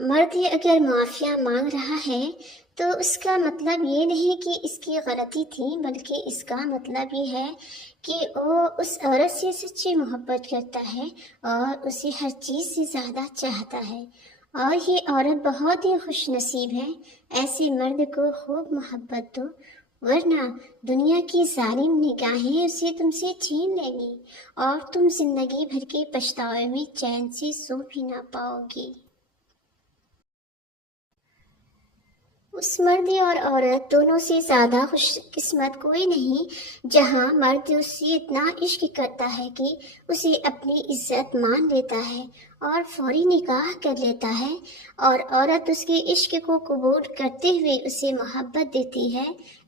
مرد اگر معافیا مانگ رہا ہے تو اس کا مطلب یہ نہیں کہ اس کی غلطی تھی، بلکہ اس کا مطلب یہ ہے کہ وہ اس عورت سے سچی محبت کرتا ہے اور اسے ہر چیز سے زیادہ چاہتا ہے، اور یہ عورت بہت ہی خوش نصیب ہے۔ ایسے مرد کو خوب محبت دو، ورنہ دنیا کی ظالم نگاہیں اسے تم سے چھین لیں گی اور تم زندگی بھر کے پچھتاوے میں چین سے سو بھی نہ پاؤ گی۔ اس مرد اور عورت دونوں سے زیادہ خوش قسمت کوئی نہیں جہاں مرد اس سے اتنا عشق کرتا ہے کہ اسے اپنی عزت مان لیتا ہے اور فوری نکاح کر لیتا ہے، اور عورت اس کے عشق کو قبول کرتے ہوئے اسے محبت دیتی ہے۔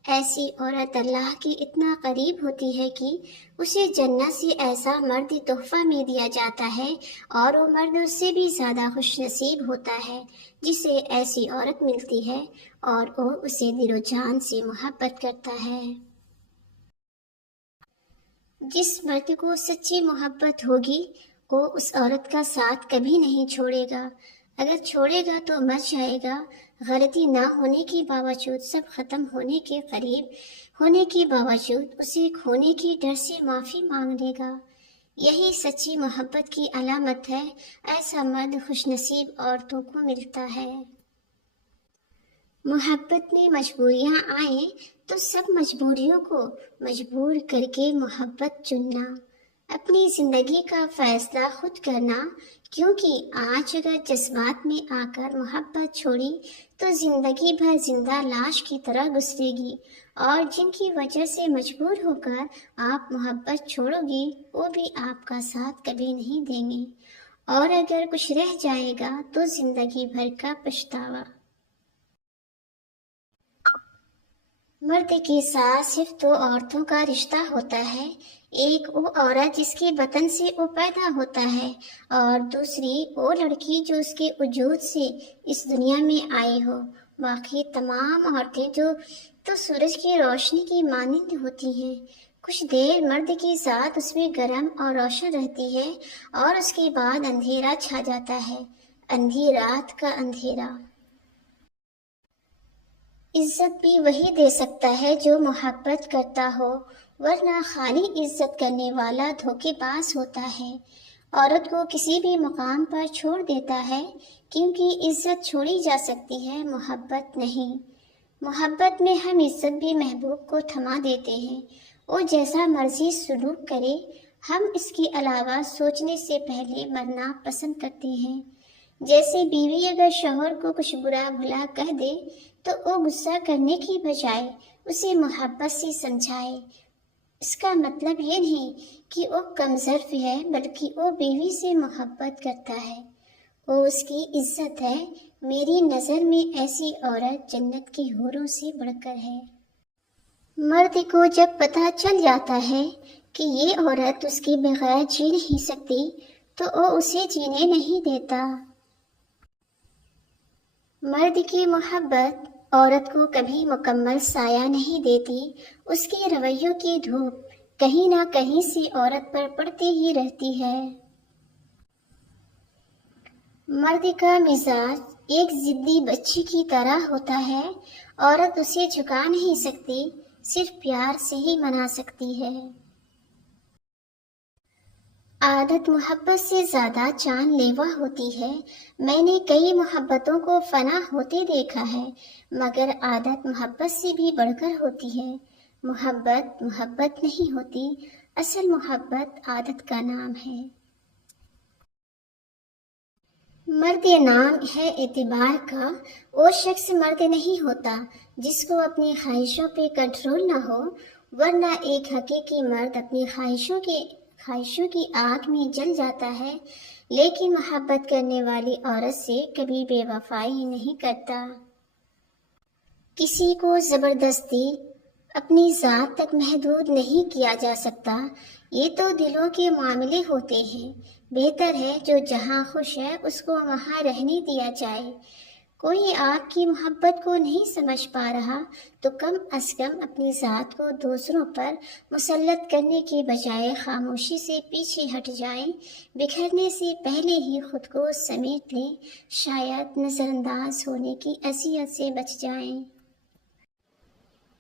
ایسی عورت اللہ کے اتنا قریب ہوتی ہے کہ اسے جنت سے ایسا مرد تحفہ میں دیا جاتا ہے، اور وہ مرد اس سے بھی زیادہ خوش نصیب ہوتا ہے جسے ایسی عورت ملتی ہے اور وہ اسے دل و جان سے محبت کرتا ہے۔ جس مرد کو سچی محبت ہوگی وہ اس عورت کا ساتھ کبھی نہیں چھوڑے گا، اگر چھوڑے گا تو مر جائے گا۔ غلطی نہ ہونے کے باوجود، سب ختم ہونے کے قریب ہونے کے باوجود اسے کھونے کے ڈر سے معافی مانگ لے گا۔ یہی سچی محبت کی علامت ہے۔ ایسا مرد خوش نصیب عورتوں کو ملتا ہے۔ محبت میں مجبوریاں آئیں تو سب مجبوریوں کو مجبور کر کے محبت چننا، اپنی زندگی کا فیصلہ خود کرنا، کیونکہ آج اگر جذبات میں آ کر محبت چھوڑی تو زندگی بھر زندہ لاش کی طرح گزرے گی، اور جن کی وجہ سے مجبور ہو کر آپ محبت چھوڑو گی وہ بھی آپ کا ساتھ کبھی نہیں دیں گے، اور اگر کچھ رہ جائے گا تو زندگی بھر کا پچھتاوا۔ مرد کے ساتھ صرف دو عورتوں کا رشتہ ہوتا ہے، ایک وہ عورت جس کے بطن سے وہ پیدا ہوتا ہے، اور دوسری وہ لڑکی جو اس کے وجود سے اس دنیا میں آئی ہو۔ باقی تمام عورتیں جو تو سورج کی روشنی کی مانند ہوتی ہیں، کچھ دیر مرد کی ذات اس میں گرم اور روشن رہتی ہے اور اس کے بعد اندھیرا چھا جاتا ہے، اندھی رات کا اندھیرا۔ عزت بھی وہی دے سکتا ہے جو محبت کرتا ہو، ورنہ خالی عزت کرنے والا دھوکے باز ہوتا ہے۔ عورت کو کسی بھی مقام پر چھوڑ دیتا ہے، کیونکہ عزت چھوڑی جا سکتی ہے، محبت نہیں۔ محبت میں ہم عزت بھی محبوب کو تھما دیتے ہیں، وہ جیسا مرضی سلوک کرے، ہم اس کے علاوہ سوچنے سے پہلے مرنا پسند کرتے ہیں۔ جیسے بیوی اگر شوہر کو کچھ برا بھلا کہہ دے تو وہ غصہ کرنے کی بجائے اسے محبت سے سمجھائے۔ اس کا مطلب یہ نہیں کہ وہ کمظرف ہے، بلکہ وہ بیوی سے محبت کرتا ہے، وہ اس کی عزت ہے۔ میری نظر میں ایسی عورت جنت کی حوروں سے بڑھ کر ہے۔ مرد کو جب پتہ چل جاتا ہے کہ یہ عورت اس کے بغیر جی نہیں سکتی تو وہ اسے جینے نہیں دیتا۔ مرد کی محبت عورت کو کبھی مکمل سایہ نہیں دیتی، اس کے رویوں کی دھوپ کہیں نہ کہیں سے عورت پر پڑتی ہی رہتی ہے۔ مرد کا مزاج ایک ضدی بچی کی طرح ہوتا ہے، عورت اسے جھکا نہیں سکتی، صرف پیار سے ہی منا سکتی ہے۔ عادت محبت سے زیادہ جان لیوا ہوتی ہے۔ میں نے کئی محبتوں کو فنا ہوتے دیکھا ہے، مگر عادت محبت سے بھی بڑھ کر ہوتی ہے۔ محبت محبت نہیں ہوتی، اصل محبت عادت کا نام ہے۔ مرد نام ہے اعتبار کا، وہ شخص مرد نہیں ہوتا جس کو اپنی خواہشوں پہ کنٹرول نہ ہو، ورنہ ایک حقیقی مرد اپنی خواہشوں کی آگ میں جل جاتا ہے، لیکن محبت کرنے والی عورت سے کبھی بے وفائی نہیں کرتا۔ کسی کو زبردستی اپنی ذات تک محدود نہیں کیا جا سکتا، یہ تو دلوں کے معاملے ہوتے ہیں۔ بہتر ہے جو جہاں خوش ہے اس کو وہاں رہنے دیا جائے۔ کوئی آپ کی محبت کو نہیں سمجھ پا رہا تو کم از کم اپنی ذات کو دوسروں پر مسلط کرنے کے بجائے خاموشی سے پیچھے ہٹ جائیں، بکھرنے سے پہلے ہی خود کو سمیٹ لیں، شاید نظر انداز ہونے کی اذیت سے بچ جائیں۔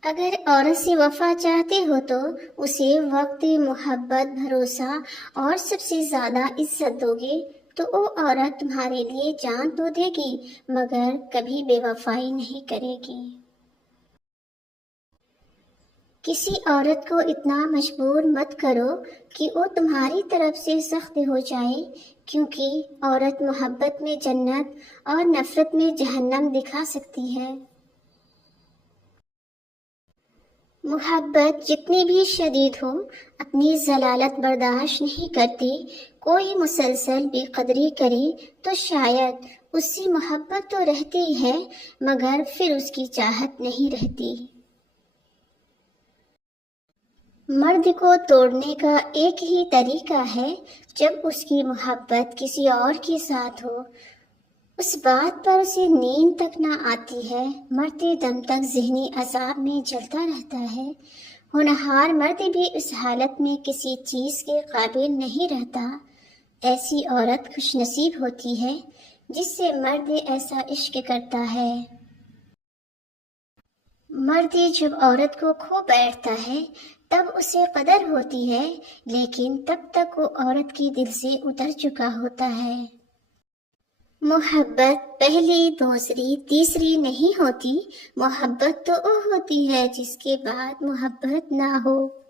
اگر عورت سے وفا چاہتے ہو تو اسے وقت، محبت، بھروسہ اور سب سے زیادہ عزت دو گے تو وہ عورت تمہارے لیے جان تو دے گی مگر کبھی بے وفائی نہیں کرے گی۔ کسی عورت کو اتنا مجبور مت کرو کہ وہ تمہاری طرف سے سخت ہو جائے، کیونکہ عورت محبت میں جنت اور نفرت میں جہنم دکھا سکتی ہے۔ محبت جتنی بھی شدید ہو اپنی ضلالت برداشت نہیں کرتی۔ کوئی مسلسل بے قدری کرے تو شاید اس سے محبت تو رہتی ہے مگر پھر اس کی چاہت نہیں رہتی۔ مرد کو توڑنے کا ایک ہی طریقہ ہے، جب اس کی محبت کسی اور کے ساتھ ہو، اس بات پر اسے نیند تک نہ آتی ہے، مرتے دم تک ذہنی عذاب میں جلتا رہتا ہے۔ ہونہار مرد بھی اس حالت میں کسی چیز کے قابل نہیں رہتا۔ ایسی عورت خوش نصیب ہوتی ہے جس سے مرد ایسا عشق کرتا ہے۔ مرد جب عورت کو کھو بیٹھتا ہے تب اسے قدر ہوتی ہے، لیکن تب تک وہ عورت کے دل سے اتر چکا ہوتا ہے۔ محبت پہلی، دوسری، تیسری نہیں ہوتی، محبت تو وہ ہوتی ہے جس کے بعد محبت نہ ہو۔